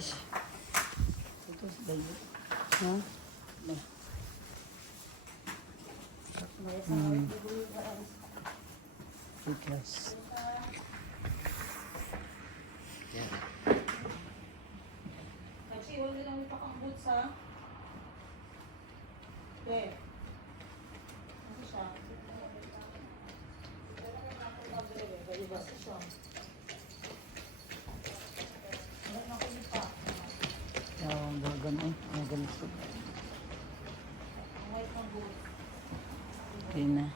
guys. Ito sa dayo. Ha? Because Kasi wala lang ito kang boots ha. Okay. Ano siya? Iba siya. gagano'n. Ang ganito. White na boots. Okay na.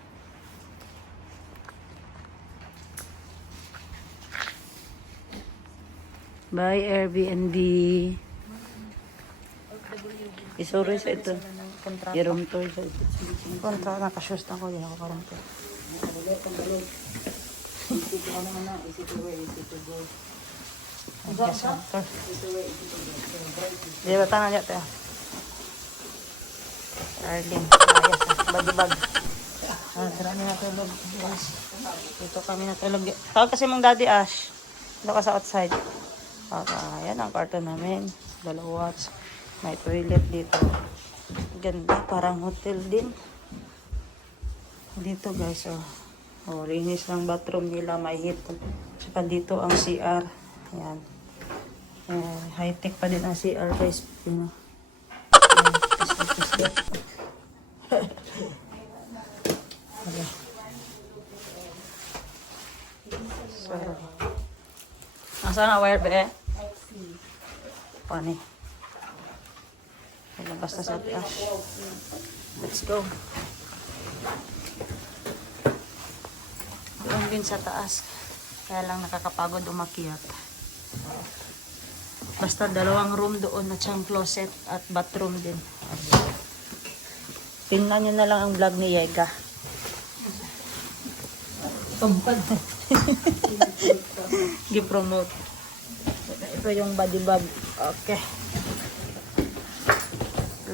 Bye Airbnb. Isuri sa ito. Kontrata. I-room tour sa ito. Kontra, nakashoes na ko. Yan ako parang ito. Easy to ano na. Easy to wear, easy to go. Yes, sir. Easy to wear, easy to go. Di ba tangan niya ito? Arlene. Ayos na. Bag-bag. Marami natulog. Yes. Dito kami natulog. Tawag kasi mong Daddy Ash. Dito ka sa outside. Ayan ang kwarto namin. Dalawa. May toilet dito. Ganda. Parang hotel din. Dito guys. Oh, linis ng bathroom nila. May heat. Saka dito ang CR. Ayan. High-tech pa din ang CR guys. You know. Okay. So, asa na wire ba eh? Pani. Ilabas na sa Ash. Let's go. Doon din sa taas. Kaya lang nakakapagod umakyat. Basta dalawang room doon at siyang closet at bathroom din. Tingnan nyo na lang ang vlog ni Yega. Tumpad. Gi-promote. Ito yung body bag. Okay.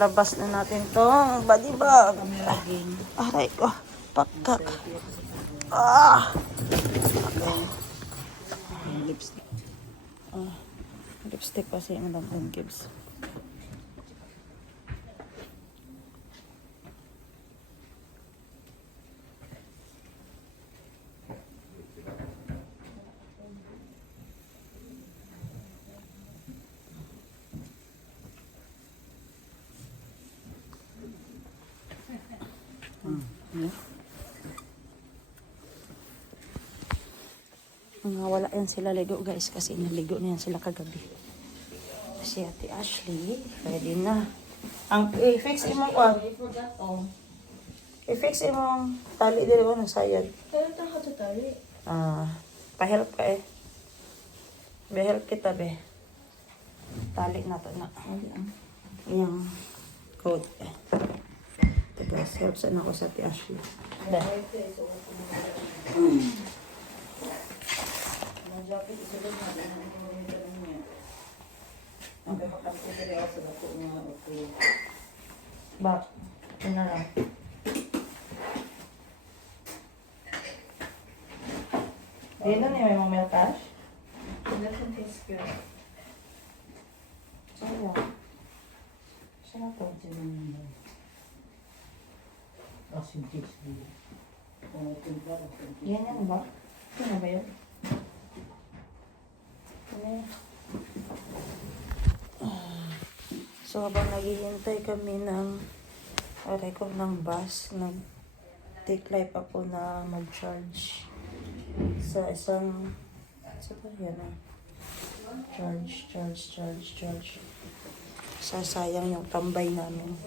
Labas na natin tong body bag. Aray ko. Pakak. Ah! Okay. Lipstick. Lipstick pa si Madam Gibbs. Wala yan sila ligo guys kasi naligo na yan sila kagabi. Si Ate Ashley, pwede na. Ang i-fix mo ko. I-fix mo tali din mo nasayad. Kaya ito ka ito tayo. Pa-help ka eh. Be-help kita be. Tali na to na. Yung coat eh. Ito guys, help sa ako sa Ate Ashley. Be. Ba, yun na lang. Dito niya may mga meltash? Saya. Siya na to. Yan yan ba? Yan ba yun? So habang naghihintay kami ng bus, nag-take life ako na mag-charge sa isang yan charge. Sasayang yung tambay namin.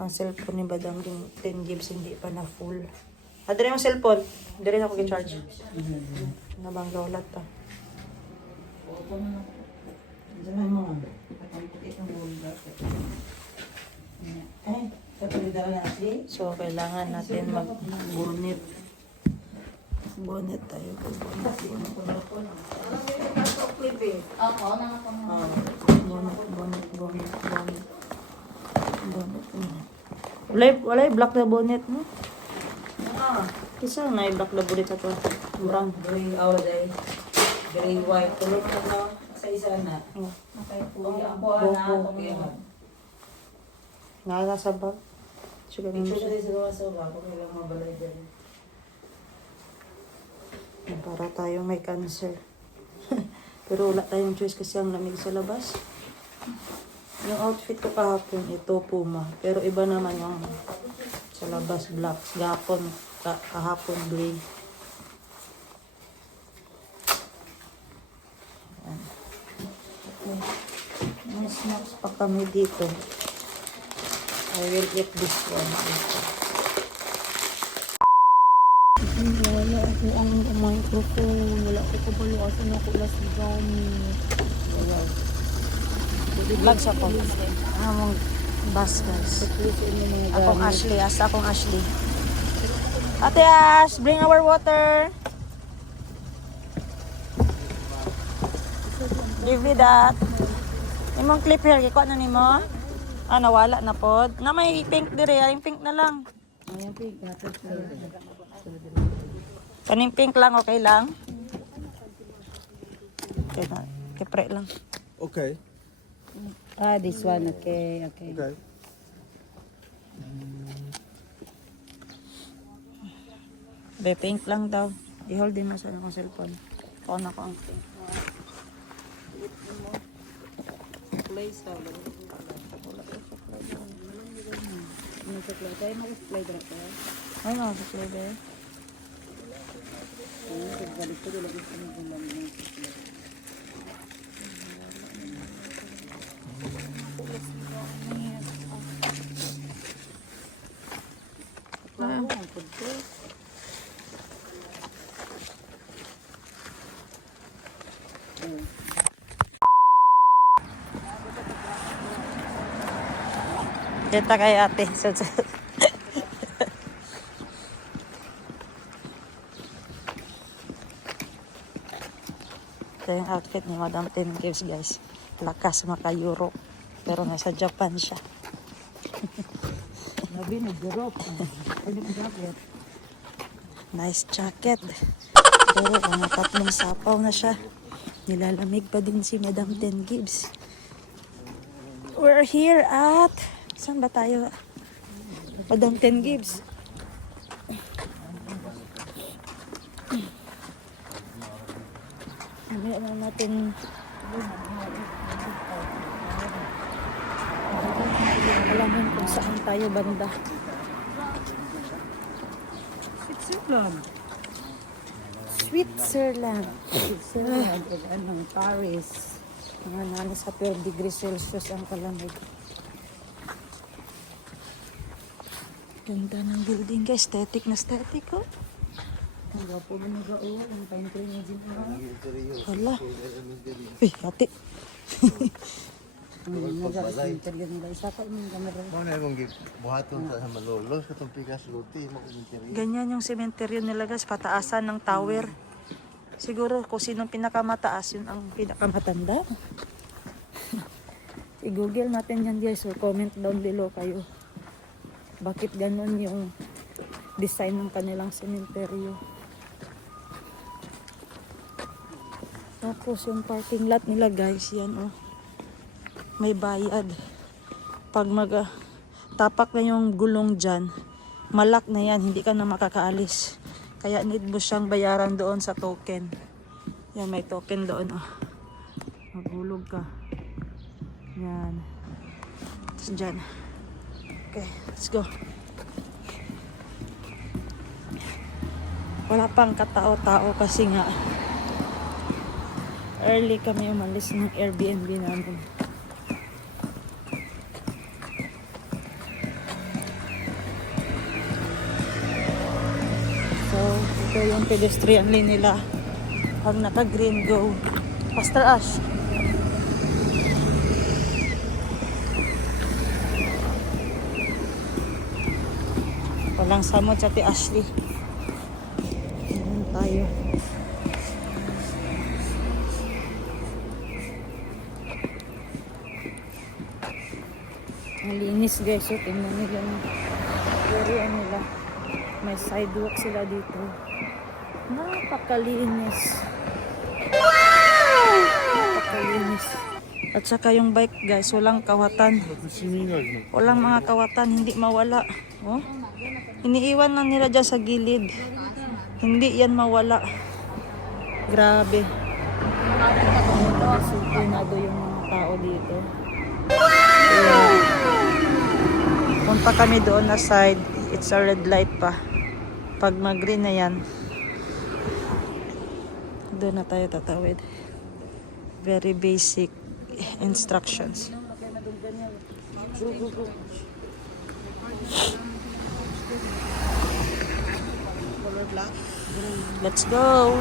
Ang cellphone ni Badang 10 gigs hindi pa na full. Adre yung cellphone, hindi rin ako gi-charge. Nabang lolat ta. So, kailangan natin mag-bonnet. Bonnet tayo. Bonnet. Walay black na bonnet mo? Isa na i-black na bonnet ito. Brown. Gray, gray white. Tulog na na. Sa sana. Oh. Nakaipuya ako, Bobo. anak. Nasa bag. Sugar Picture siya. na sa waso kung ilang mabalay dyan. Para tayong may cancer. Pero wala tayong choice kasi ang lamig sa labas. Yung outfit ko kahapon, ito Puma. Pero iba naman yung sa labas, black. Kahapon, gray. Ayan. Okay. May snacks pa kami dito. I will eat this one. Wala ako ang microphone. Wala ko kabaluasan ako last gamit. Vlogs ako. Among bus guys. Akong Ashley. Asa akong Ashley. Ate Ash, bring our water. Give me that. Imong clip hair, kiko na nimo? Ah, nawala na pod. Na may pink dire, ay pink na lang. Ayan, pig. Kaning pink lang, okay lang? Okay na, kipre lang. Okay. Ah, this one. Okay, okay. Okay. Be, pink lang daw. I-hold din mo sa akong cellphone. On ako ang pink. Place sa ulo. Ano sa play? Tayo mag-play dra ka. Ay, no, sa flavor. Ano, pagbalik ko, dilagay ko ng ulam ng play. Ah. Ang pagko. Kita kay ate. Ito yung outfit ni Madam Ten Gives, guys. Lakas maka-Europe. Pero nasa Japan siya. Labi na, drop. Ano ang jacket? Nice jacket. Pero mga 3 sapaw na siya. Nilalamig pa din si Madam Ten Gives. We're here at... Saan ba tayo? Madam Ten Gives. Ano na natin... Alamin kung saan tayo banda. Switzerland. Switzerland. Switzerland. Anong Paris. Mga nana sa 12 degrees Celsius ang kalamig. Ganda ng building guys. Static na static oh. Ang gapo mo nag-uwa. Ang country niya din. Hala. Uy, ate. Ang nag-interview nila. Isa ka yung kamera. Mo na akong buhaton sa malolos katong pikas luti mo interior. Ganyan yung sementeryo nila guys. Pataasan ng tower. Siguro kung sinong pinakamataas, yun ang pinakamatanda. I-google natin yan guys. So comment down below kayo. Bakit ganun yung design ng kanilang sementeryo. Tapos yung parking lot nila guys, yan oh. May bayad. Pag tapak na yung gulong dyan, malak na yan, hindi ka na makakaalis. Kaya need mo siyang bayaran doon sa token. Yan, may token doon oh. Maghulog ka. Yan. Tapos dyan. Okay, let's go. Wala pang katao-tao kasi nga early kami umalis ng Airbnb namin. So, ito yung pedestrian lane nila. Pag naka-green, go. Pastor Ash. Walang samot sa Ate Ashley. Ayan tayo. Ang linis guys. So, tingnan nila yung area nila. May sidewalk sila dito. Napakalinis. Wow! Kalinis. At saka yung bike guys, walang kawatan. Walang mga kawatan, hindi mawala. Oh? Iniiwan lang nila dyan sa gilid. Hindi yan mawala. Grabe. Supunado yung mga tao dito. Punta kami doon na side. It's a red light pa. Pag mag-green na yan, doon na tayo tatawid. Very basic instructions. Let's go.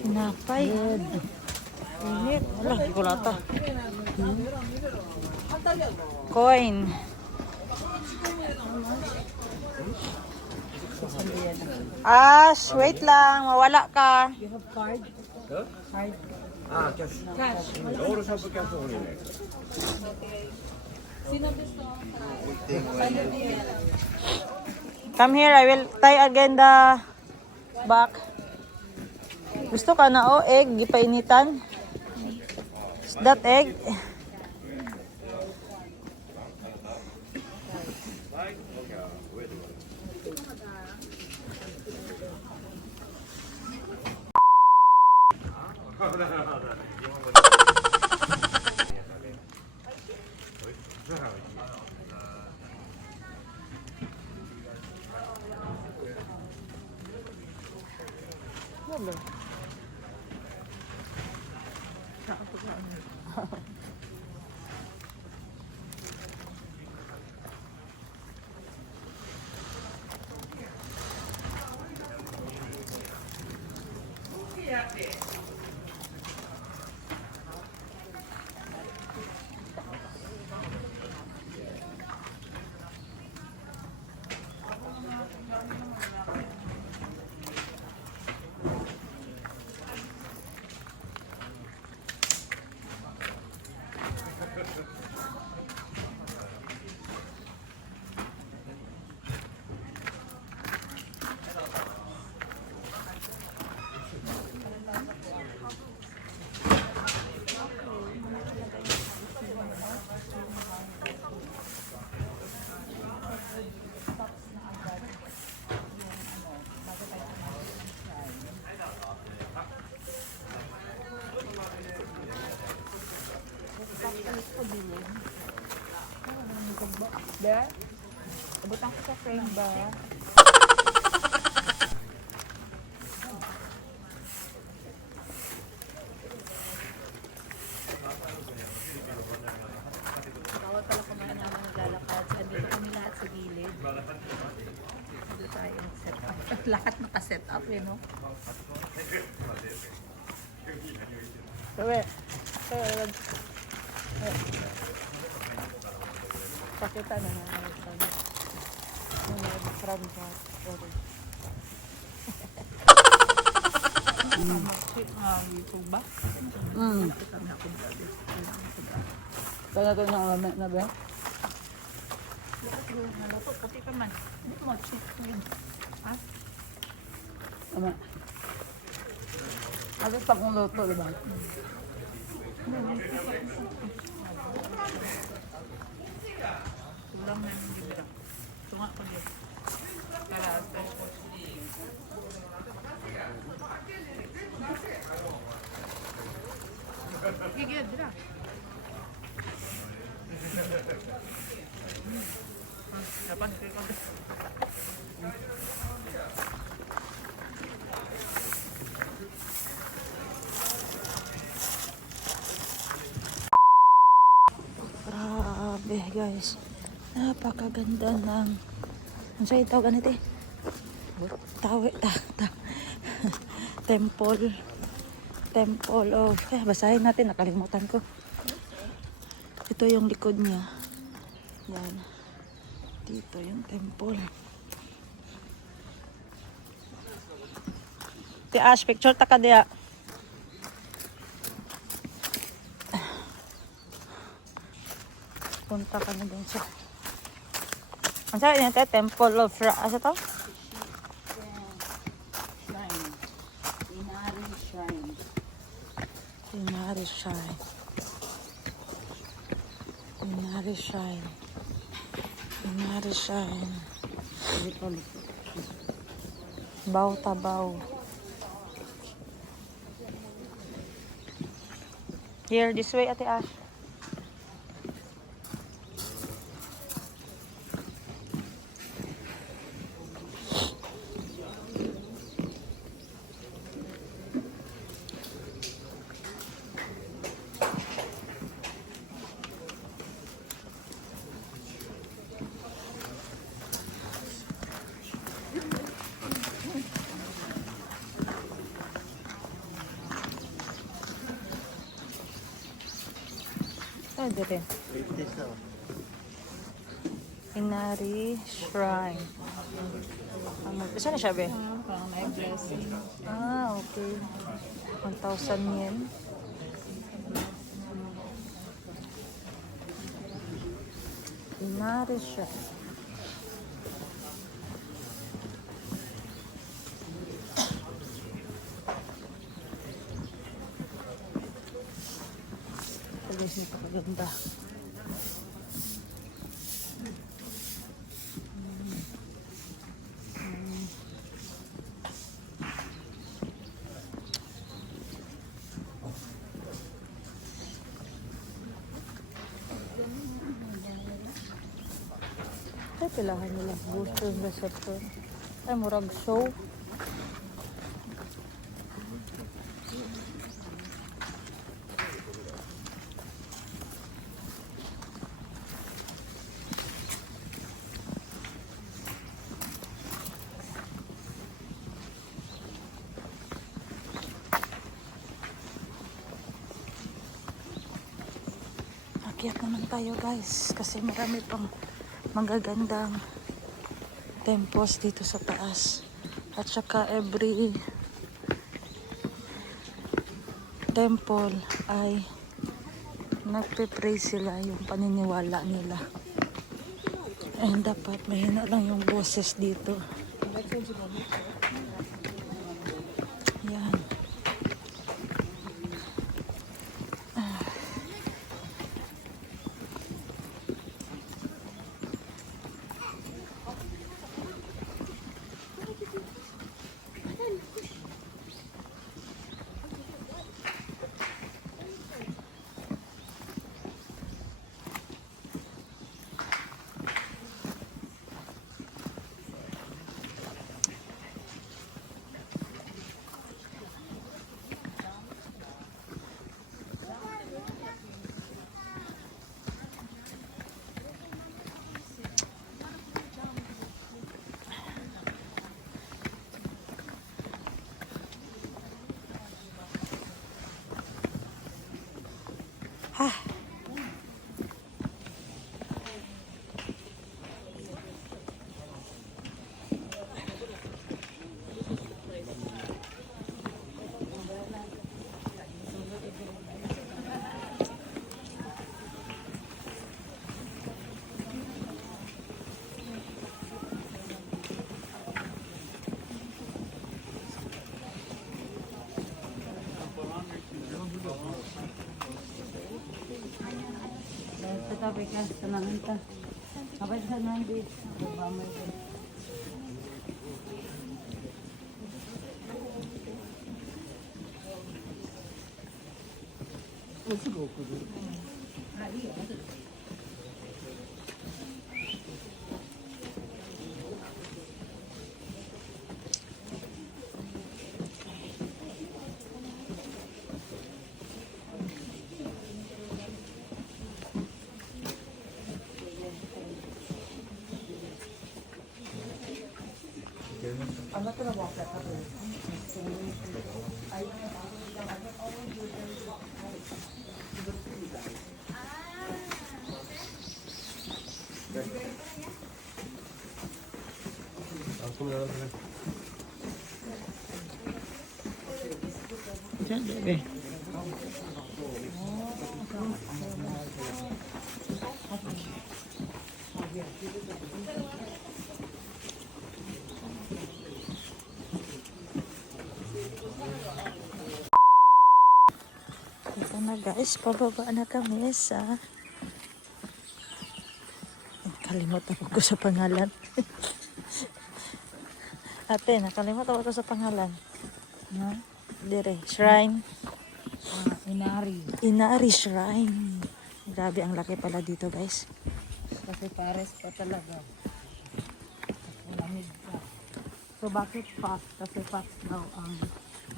Tinapay. Init. Wala, kulata. Coin. Ash, wait lang. Mawala ka. You have card? Card. Come here, I will tie again the back. Gusto ka na o egg, gipainitan? Is that egg? There? Abutang ko sa frame ba? Bawat pala kumain namin naglalakad. Andito kami lahat sa gilid. Dito tayo set up. Lahat naka-set up eh, no? Sabi. Pakita na na. From that. YouTube ba? Kaya ito na na ba? Nalato, puti ka man. Hindi mo cheat food. Ha? Tama. Ano sa kong luto, diba? Tulang na yung libra. Tunga ko din. Kaya, special. Gigil, dira. Dapat kayo ka. Grabe guys. Napakaganda ng ano sa'yo ito ganito eh. Temple. Temple of basahin natin, nakalimutan ko. Ito yung likod niya. Yan. Dito yung temple. Ti Ash, picture ta ka diya. Punta ka na dun sa Ang sabi niya, Temple of Asa to? Shrine. Inari Shrine. Inari Shrine. Inari Shrine. Inari Shrine. Baw Tabaw. Here, this way, Ate Ash. Ano dito? 80s na. Inari Shrine. Saan na siya, be? Parang may blessing. Ah, okay. 1,000 yen. Inari Shrine. Guys, ito kaganda. Ay, pilahan nila. Booster receptor. Ay, murag show. Akyat naman tayo guys kasi marami pang magagandang temples dito sa taas at saka every temple ay nagpe-pray sila yung paniniwala nila and dapat mahina lang yung boses dito. Yan. Ah. Tapi kan senang kita. Apa sih nanti? Bama itu. Aku meron na. Diyan, bebe. Ito na guys, pababa na kami sa... Nakalimutan ko sa pangalan. Ate, nakalimutan ko sa pangalan. Ha? Dire, shrine. Inari. Inari Shrine. Grabe, ang laki pala dito guys. Kasi pares pa talaga. Malamig pa. So bakit fast? Kasi fast daw ang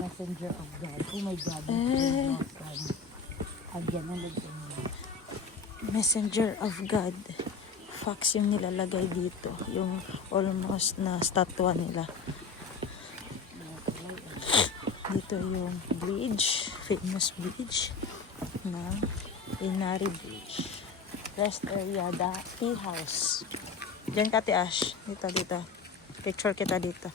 messenger of God. Oh my God. Agyan ang lagyan nila. Messenger of God. Fox yung nilalagay dito. Yung almost na statwa nila. Dito yung bridge. Famous bridge ng Inari Bridge. Rest area, the tea house. Diyan ka, Ate Ash. Dito. Picture kita dito.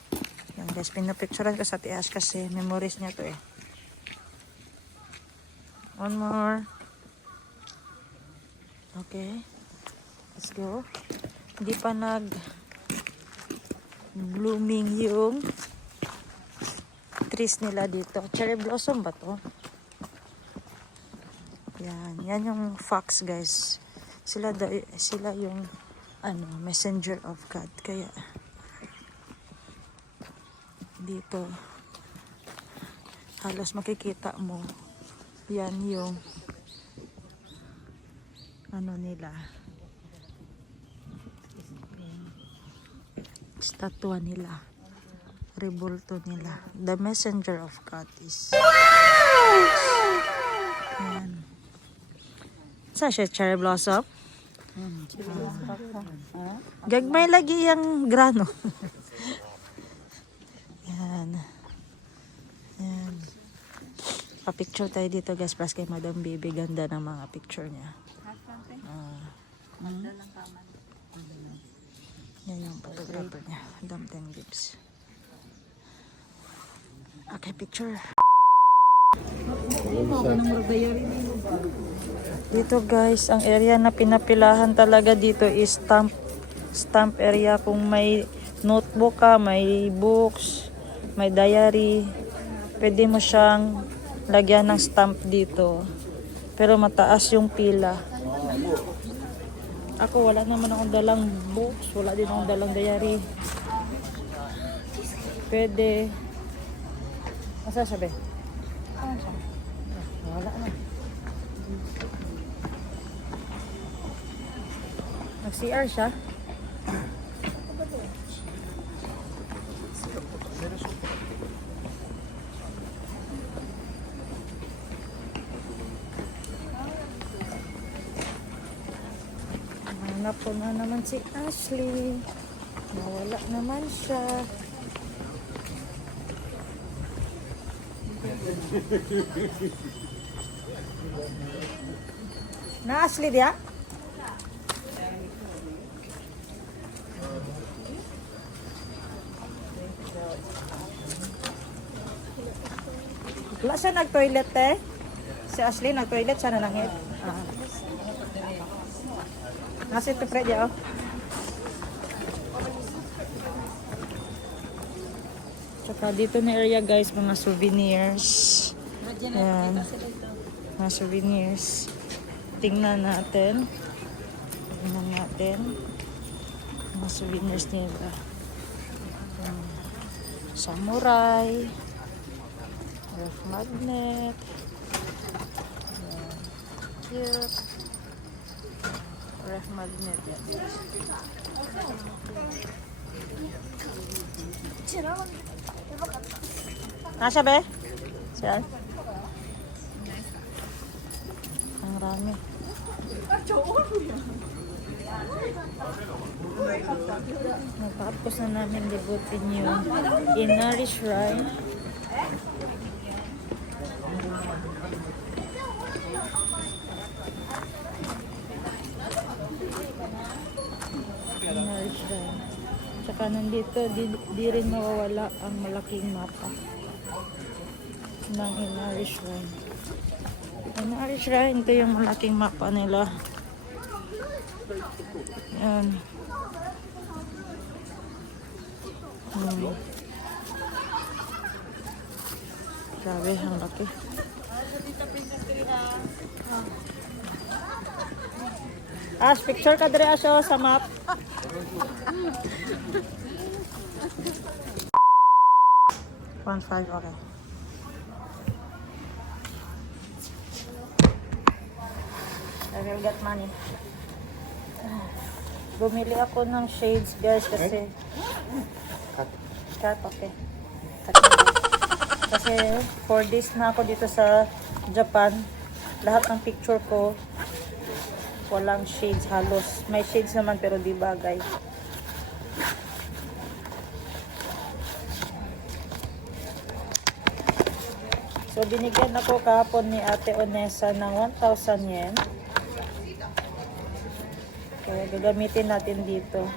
Yan guys, pinapicturean ko sa Ate Ash kasi memories niya to eh. One more. Okay. Let's go. Hindi pa blooming yung trees nila dito. Cherry blossom ba to? Yan yung fox guys. Sila yung messenger of God. Kaya dito halos makikita mo yan yung nila statwa nila, rebulto nila. The messenger of God is yan. Saan siya? Cherry blossom? Gagmay lagi yung grano. Yan. Pa-picture tayo dito guys, plus kay Madam Baby. Ganda ng mga picture niya. Yan yung photographer niya. Madam 10 Gibbs. Okay, picture. Dito guys, ang area na pinapilahan talaga dito is stamp area. Kung may notebook ka, may books, may diary, pwede mo siyang lagyan ng stamp dito. Pero mataas yung pila. Ako wala naman akong dalang books, wala din akong dalang diary. Pwede. Asa sabi? Wala na. Nag-CR siya. Hanap ko na naman si Ashley. Nawala naman siya. Na Ashley dia? Wala siya nag-toilet eh. Si Ashley nag-toilet siya na nangit. Nasa ito Fred ya. Tsaka dito na area guys, mga souvenirs. Yan. Mga souvenirs. Tingnan natin. Mga souvenirs nila. Samurai. Ref magnet. Cute. Ref magnet yan. Nasa be? Siya? Ang rami. Natapos na namin libutin yung Inari Shrine. Inari Shrine. Tsaka nandito, di rin mawawala ang malaking mapa ng Inari Shrine. Inari Shrine, ito yung malaking mapa nila. Yan. Grabe, ang laki. Ash, picture ka dire Asho sa map. One five, okay. I will get money. Bumili ako ng shades guys kasi cut, okay. Cut na guys. Kasi 4 days na ako dito sa Japan. Lahat ng picture ko walang shades halos. May shades naman pero di bagay. So binigyan ako kahapon ni Ate Onesa ng 1,000 yen. Kaya gagamitin natin dito.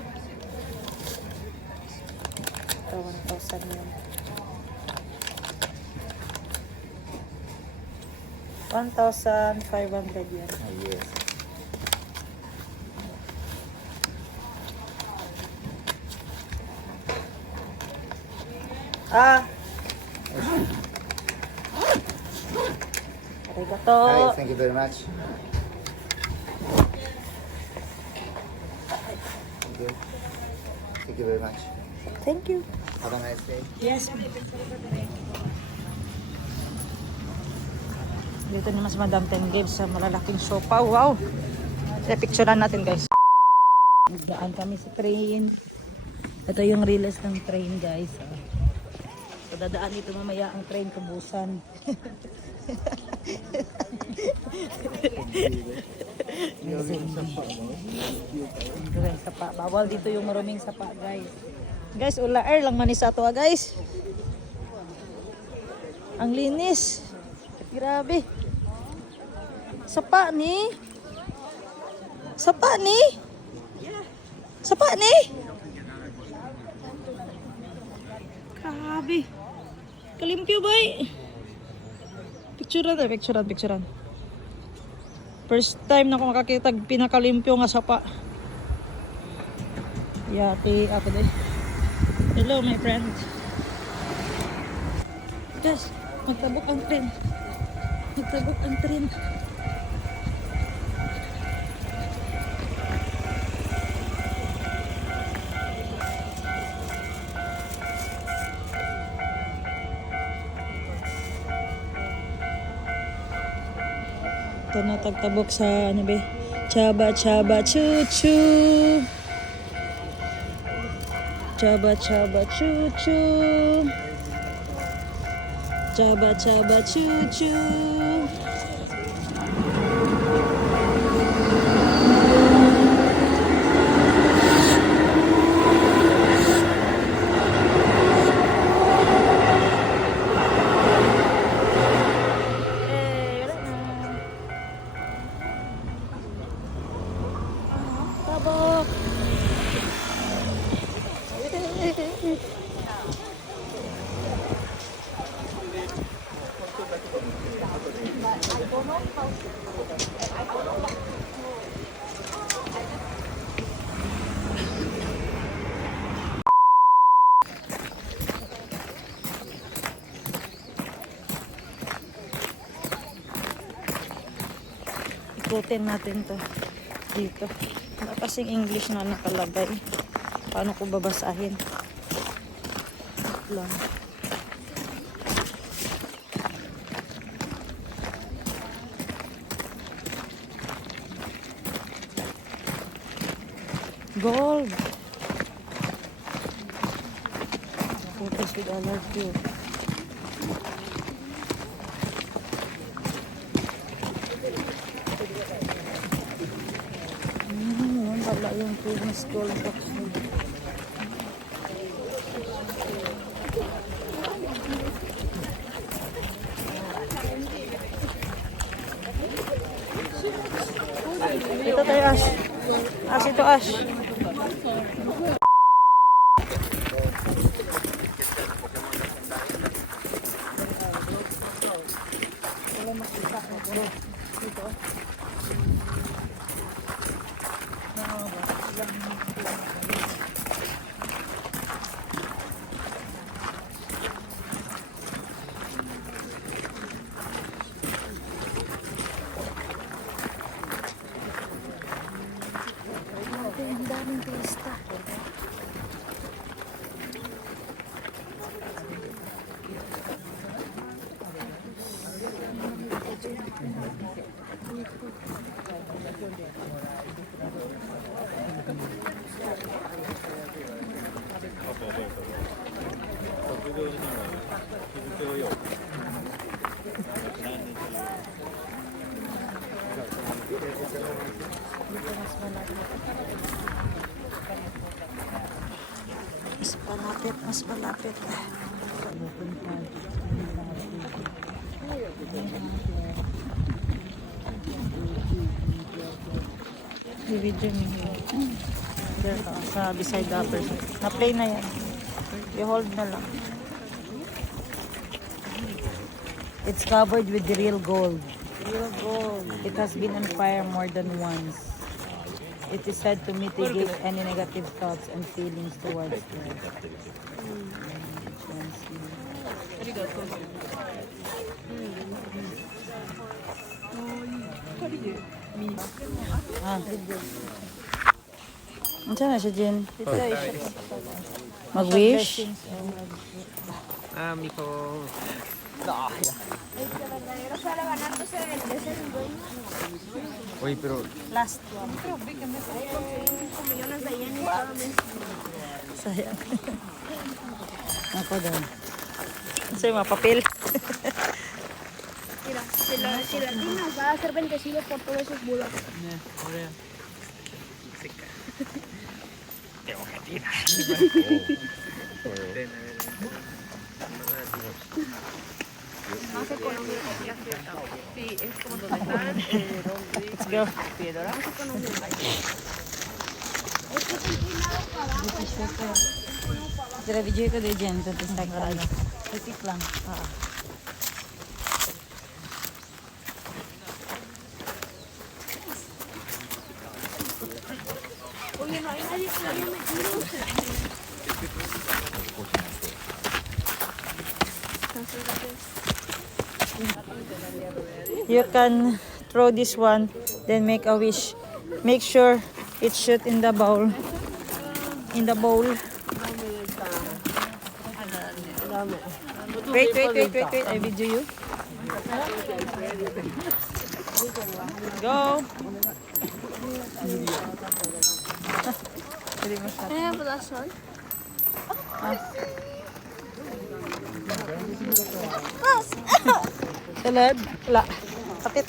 Ito 1,000 yen. 1,500 yen. Yes. Ah! Arigato! Hi, thank you very much. Thank you. Thank you very much. Thank you. Have a nice day. Yes. Dito naman si Madam Tenggib sa malalaking sopa. Wow! Kaya picturean natin guys. Nagdaan kami sa train. Ito yung release ng train guys. So dadaan dito mamaya ang train kubusan. Sapa. Bawal dito yung maruming sapa guys. Guys, ulaer lang manis ato guys. Ang linis. Grabe. Sapa ni. Sapa ni. Sapa ni. Grabe. Kalimpyo bay. Picturean. First time na ako makakita pinakalimpyo nga sapa. Yati ako din. Hello my friend. Guys, magtabok ang tren. Ito na tagtabok sa ano ba? Chaba choo choo. Chaba choo choo. Chaba choo choo. Tabok. Ikutin natin to dito. Wala kasing English na nakalagay. Paano ko babasahin? Wait lang. Gold! Photos with alert view. Wala yung famous gold box mo. Dito tayo, Ash. Ash, ito, Ash. Wala makita. Dito. Mas malapit, mas malapit. Video niyo. There ka, sa beside the person. Na-play na yan. I-hold na lang. It's covered with the real gold. Real gold. It has been on fire more than once. It is said to mitigate any negative thoughts and feelings towards them. Ah. Ano na siya, Jen? Mag-wish? Miko. Uy, pero Last one. Sayang. Ako daw. Kasi mga papel. Sila Tina va a ser bendecido por todos esos bulos. Más económico que la fiesta. Sí, es como donde están Let's go. Piedra. Tira video ko din dyan. Tapos Instagram. Repeat lang. Oye, no hay nadie que lo haya metido. You can throw this one, then make a wish. Make sure it shoot in the bowl. In the bowl. Wait. I video you. Go. Salad? Wala. Kapit.